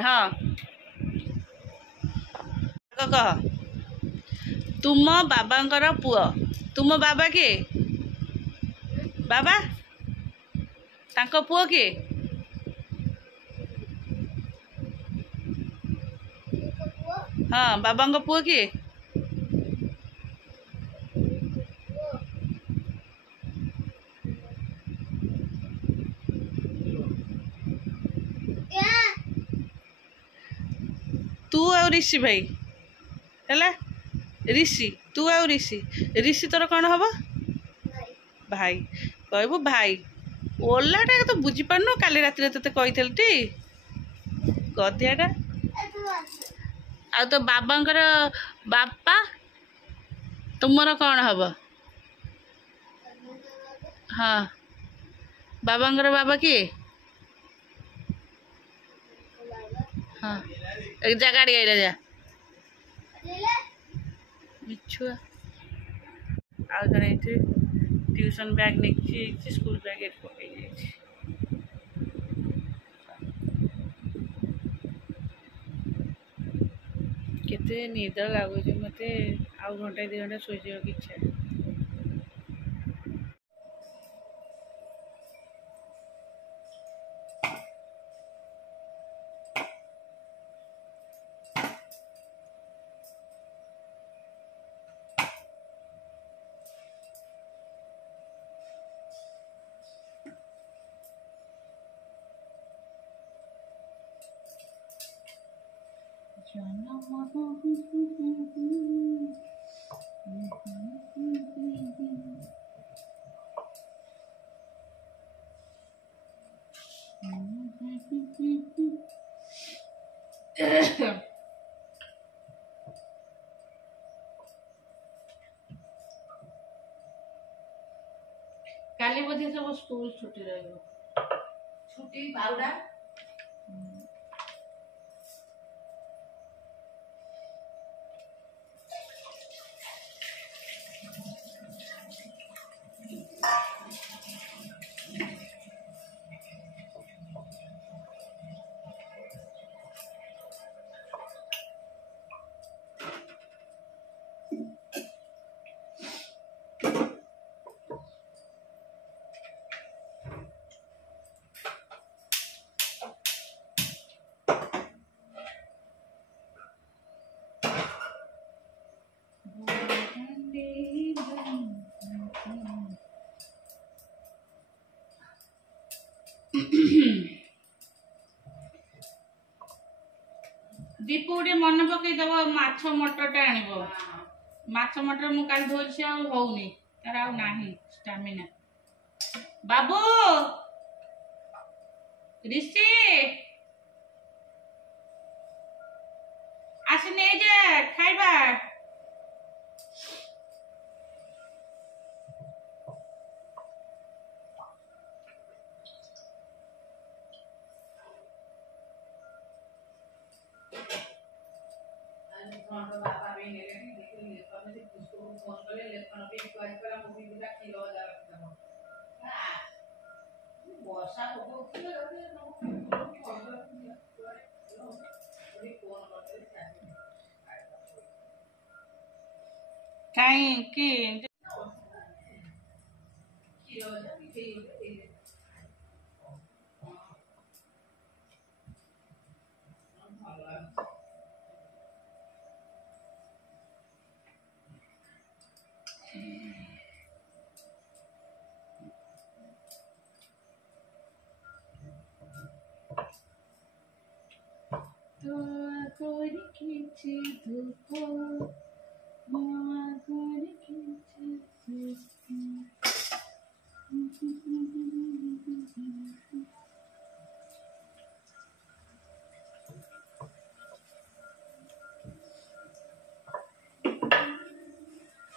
हाँ कह तुम बाबांकर पुओ तुम बाबा किए बाबा तांको पुओ किए हाँ बाबांको पुओ किए तू और ऋषि भाई है ऋषि तू और ऋषि ऋषि तोर कौन हम भाई कहबू भाई ओलाटा तो बुझी पारनु काली रात ते कही टी गधियाटा आ तो बाबांकर बापा तुमर कौन हम हाँ बाबांकर बाबा किए हाँ एक जा गाड़ी आइला जा मिछुआ आ जने ट्यूशन बैग नहीं स्कूल बैग एट पकई केते निद लगुच मत आउ घंटा 2 घंटा शोच की इच्छा काली बोधे सब स्कूल छुट्टी रही छुट्टी पाउडा दीपू गोटे मन पकईदेव माछ मटरटा आनिब माछ मटर मु काल धोइछि आ होउनी तार आ नाही स्टामिना बाबू ऋषि आसी नै जे खाइबा कहीं कि तो कोई किछि धूप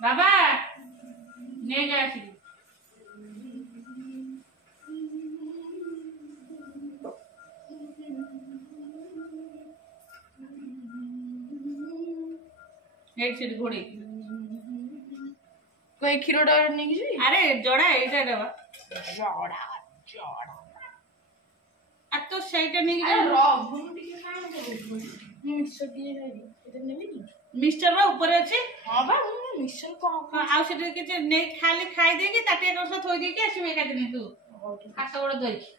बाबा नहीं जाती एक सीट घोड़ी कोई खीरो डर नहीं की अरे जोड़ा है इधर दबा जोड़ा जोड़ा আর তো সেইটা নেই ମିକ୍ସଚର ବା ଉପରେ ଅଛି। ହଁ ବା ମିକ୍ସଚର କଣ ଆଉ ସେଠି କିଛି ନେଇ ଖାଲି ଖାଇ ଦେଇକି ତାଟିଆ କଂସା ଥୋଇ ଦେଇକି ଆସିବେ ଏକାଦିନ ତୁ ହାତ ଗୋଡ଼ ଧରିକି।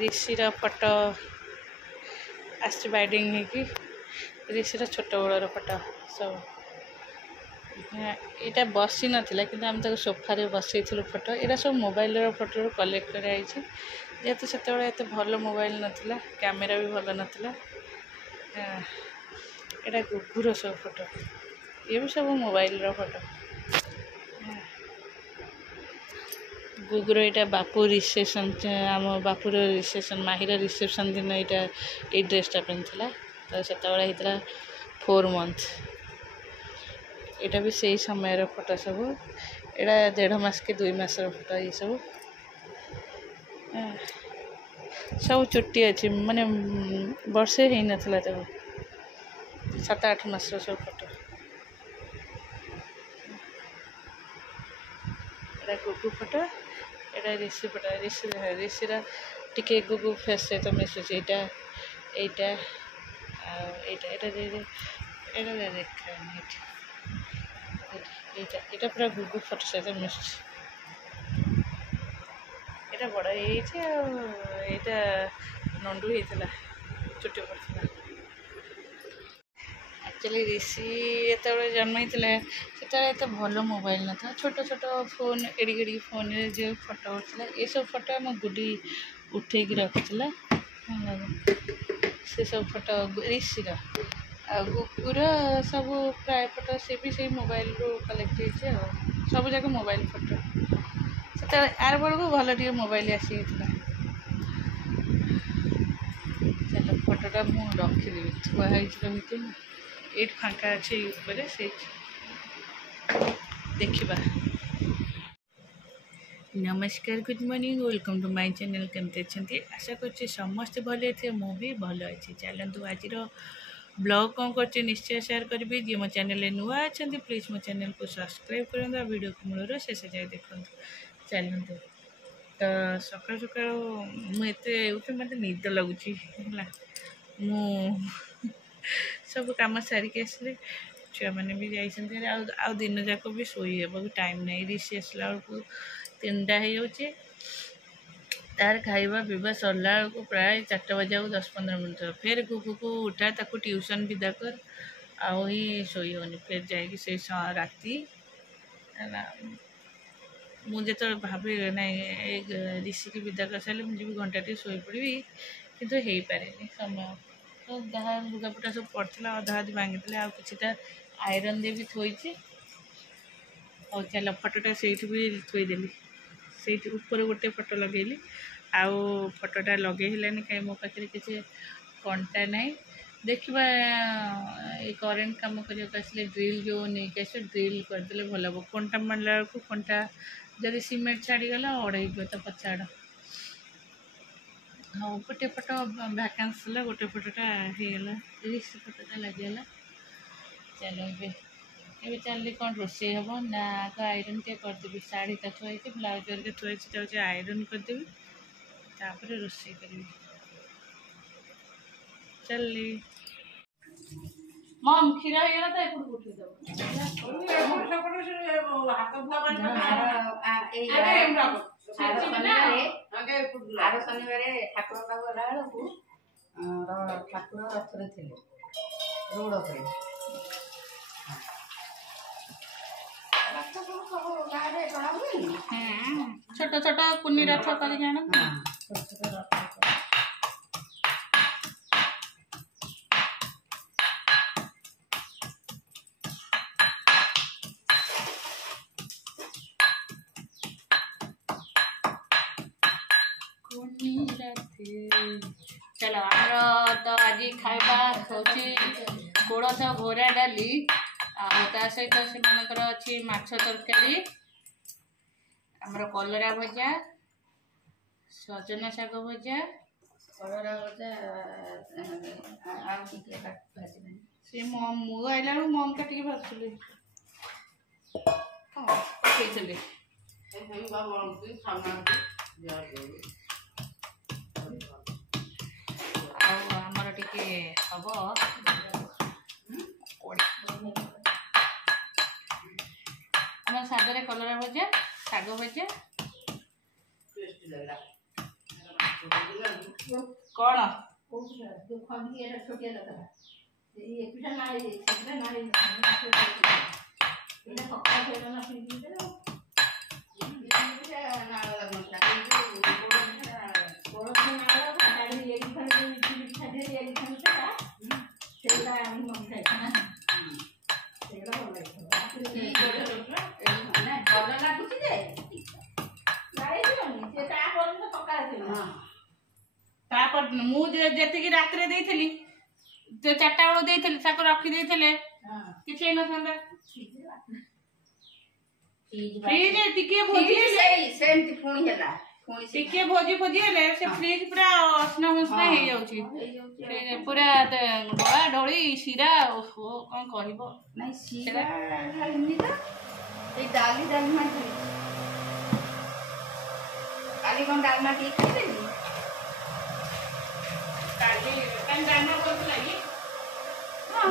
ऋषिर फोटो आस बाइडिंग होगी ऋषिर छोट बड़र फोटो सब यहाँ बसी नाला कि आम सोफारे बसई फोटो यहाँ सब मोबाइल फोटो कलेक्ट कराई जेहेतु से भल मोबाइल नाला कैमेरा भी भल नाला यहाँ गुगुर सब फोटो ये भी सब मोबाइल फोटो गुगुर यहाँ बापू रिसेप्शन आम बापूर रिसेप्शन माहिर रिसेप्शन दिन यहाँ ये ड्रेसटा पिंधला तो से 4 months यहाँ भी सही समय फोटो सब यहाँ 1.5 मास के 2 मास फोटो ये सब सब चुट्टी अच्छी माने वर्षे ही नाला तब 7-8 मास सब फोटो यहाँ गुगु फोटो यहाँ ऋषि फोटो ऋषिर टिके गुगु फेस सहित मिशुच यहाँ देखा पूरा गुगु फोटो सहित मिशुच यहाँ बड़ यहाँ नंडू होता चुट्टी पड़ता एक्चुअली ऋषि जो जन्म होता से भल मोबाइल ना था छोट छोट फोन एड़ी फोन जो फोटो उठा ये सब फोटो आम गुडी उठे रखीला से सब फोटो ऋषिर आ गुगुर सब प्राय फोटो सी भी से मोबाइल रू कलेक्ट हो सब जाक मोबाइल फोटो से आर बेलू भल टे मोबाइल आसी चल फोटोटा मुझे रखीदेवी थुआई रही ये फाँका अच्छे से देखा। नमस्कार good morning welcome to my channel केमती अच्छे आशा कर समस्ते भले थे मुझे भल अच्छी चलतु आज ब्लॉग कौन कर निश्चय शेयर करी जी मो चैनल नुआ अच्छा प्लीज मो चैनल को सब्सक्राइब करूँ वीडियो को मूल शेष जाए देखो चलतु तो सकाल सकाल मुझे उठे मत निद लगुच मु सब कम सारिक आसले छुआ मैंने भी जाइए आउ दिन जाक भी शोई टाइम नहीं ऋषि आसला बेलू 3टा हो तार खाଇବା पीवा सरला को प्राय 4टा बजे 10-15 मिनट फिर गुगु को उठा ताको ट्यूशन विदा कर आउ ही शोई होनी फिर जाकि से राति मुझे तो भावे ना ऋषि की विदा कर सारे मुझे भी घंटाटे शोई पड़ी किंतु हो पारे समय तो जहाँ लुगापुटा सब पड़ा अधा अधी भांगी आ किटा आयरन दे भी थोड़ी और चल फोटोटा से भी थोदेली से ऊपर गोटे फोटो लगेली आउ फोटोटा लगे कहीं मो पाखे किसी कंटा ना देखा ये करेन्ट कम करने ड्रिल जो नहीं आस ड्रिल करदे भल हम कंटा मारला बेलू कंटा जदि सीमेंट छाड़गला अड़े तो पचाड़ हाँ गोटे फोटो भैकेंस गोटे फोटोटा होगा ऋषि फोटोटा लगेगा चलो ये चलिए कौन रोसे हम ना आग आयरन टे करदेवी शाढ़ीटा थुआई ब्लाउज हरिका थुआई जाऊँगी आयरन करदेवी तापर रोसे करी चलि मम क्षीर हो गला तो एपट उठे दब आर शनिवार ठाकुर पाक गला बेलू ठाकुर रथरे थे रोड पर छोट छोट कुनी रथ कर चलो आमर तो आज खाଇବା ହେଉଛି କୋଳଥ ଘୋରା ଡାଲି ଆଉ ତା ସହିତ ସେମାନଙ୍କର ଅଛି ମାଛ ତରକାରୀ ଆମର କଲରା ଭଜା ସଜନା ଶାଗ ଭଜା କଲରା ଭଜା ଆଉ ଟିକେ ଭାଜିବେ ସେ ମୁଁ ଆଇଲା ବେଳକୁ ମମ୍ କାଟିକି ଭାଜୁଥିଲି ପକେଇଥିଲି ଆଉ ଆମର ଟିକେ ହବ ଆମର ସାଧାରେ କଲରା ଭଜା ଶାଗ ଭଜା କ'ଣ ଛୋଟିଆ ଦରକାର ତାପରେ ମୁଁ ଯେତିକି ରାତିରେ ଦେଇଥିଲି 4ଟା ବେଳକୁ ଦେଇଥିଲି ତାକୁ ରଖିଦେଇଥିଲେ କିଛି ହେଇନଥାନ୍ତା ଫ୍ରିଜ ଟିକେ ଭୋଜି ଟିକେ ଭୋଜି ହେଲେ ସେ ଫ୍ରିଜ ପୁରା ଅସନା ମସନା ହେଇଯାଉଛି ପୁରା ଡଳା ଡଳି ଶିରା ଓହୋ କ'ଣ କହିବ ନାଇଁ ଶିରା ଢାଳିନି ତ ଏଇ ଡାଲି ଡାଲମା କାଲି କ'ଣ ଡାଲମା ଟିକେ ଖାଇଦେଲି କାଲି ଡାଲମା କରୁଥିଲା କି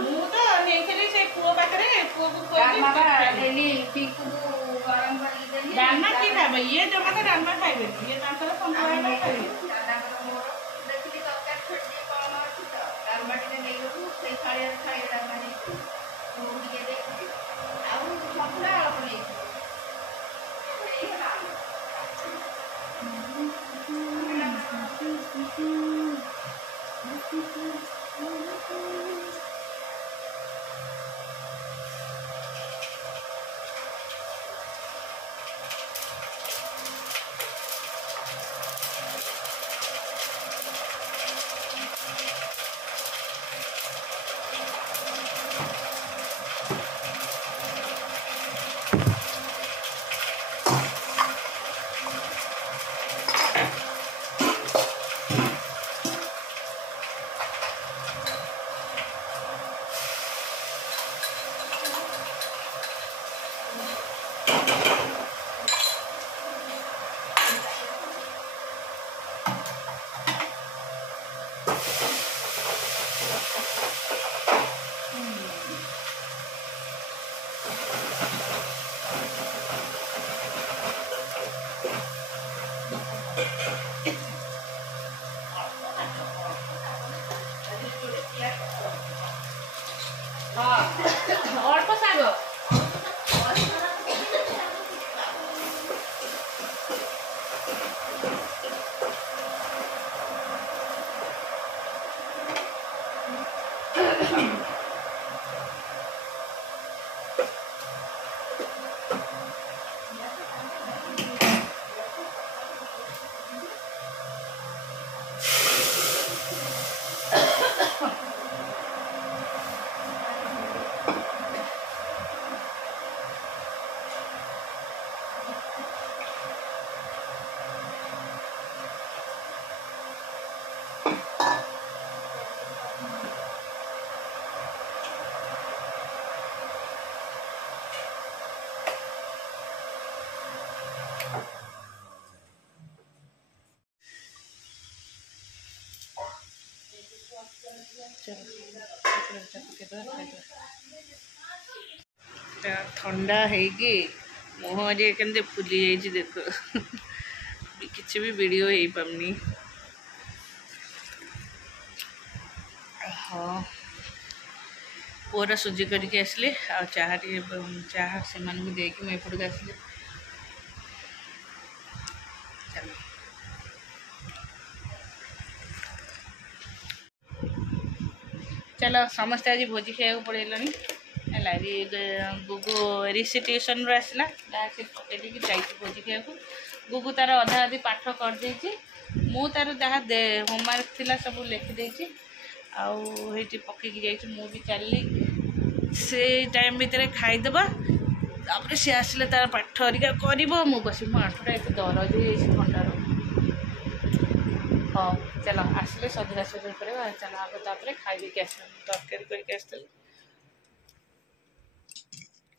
ମୁଁ ତ ନେଇଥିଲି ସେ ପୁଅ ପାଖରେ ପୁଅକୁ ଡେଲି ଚିକୁକୁ ଗରମ କରିକି ଦେଲି ଡାଲମା କିଏ ଖାଇବେ ଇଏ ଜମା ତ ଡାଲମା ଖାଇବେନି ଇଏ ତାଙ୍କର ସନ୍ତୁଳା ଖାଇବେ ଦାଦାଙ୍କର ମୋର ଦେଖିଲି ତରକାରୀ ଛୋଟିଏ କମ ଅଛି ତ ଡାଲମା ଟିକେ ନେଇଗଲୁ ସେଇ ଥାଳିଆରେ ଥାଳିଏ ଡାଲମା ନେଇଥିଲି ମୁଁ ଟିକେ ଦେଇଥିଲି ଆଉ ସନ୍ତୁଳା ଅଳ୍ପ ନେଇଥିଲି ହେଇଗଲା ଅଳ୍ପ ଶାଗ ଥଣ୍ଡା ହେଇକି ମୁହଁ ଯେ କେମିତି ଫୁଲି ଯାଇଛି ଦେଖ କିଛି ବି ଭିଡ଼ିଓ ହେଇପାରୁନି ହଁ ପୁଅର ସୁଜି କରିକି ଆସିଲି ଆଉ ଚାହା ଟିକେ ଚାହା ସେମାନଙ୍କୁ ଦେଇକି ମୁଁ ଏପଟକୁ ଆସିଲି चलो समस्ते आज भोजी खाया पड़ेगा है गुगु ऋषि ट्यूशन रू आसला पकड़ जाइए भोजी खाया गुगु तार अधा अधी पाठ कर ମୁଁ ତାର ଯାହା ହୋମୱାର୍କ ଥିଲା ସବୁ ଲେଖିଦେଇଛି ଆଉ ହେଇଠି ପକେଇକି ଯାଇଛି। ମୁଁ ବି ଚାଲିଲି ସେଇ ଟାଇମ୍ ଭିତରେ ଖାଇଦେବା ତାପରେ ସିଏ ଆସିଲେ ତାର ପାଠ ହରିକା କରିବ। ମୁଁ ବସିବି। ମୋ ଆଣ୍ଠୁଟା ଏତେ ଦରଜ ହେଇଯାଇଛି ଥଣ୍ଡାରୁ। ହଉ ଚାଲ ଆସିଲେ ସଜଡ଼ା ସଜଡ଼ି କରିବା। ଚାଲ ଆଗ ତାପରେ ଖାଇଦେଇକି ଆସିବା। ତରକାରୀ କରିକି ଆସିଥିଲି।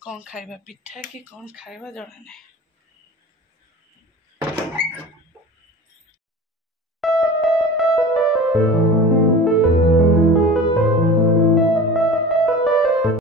କ'ଣ ଖାଇବା ପିଠା କି କ'ଣ ଖାଇବା ଜଣା ନାହିଁ।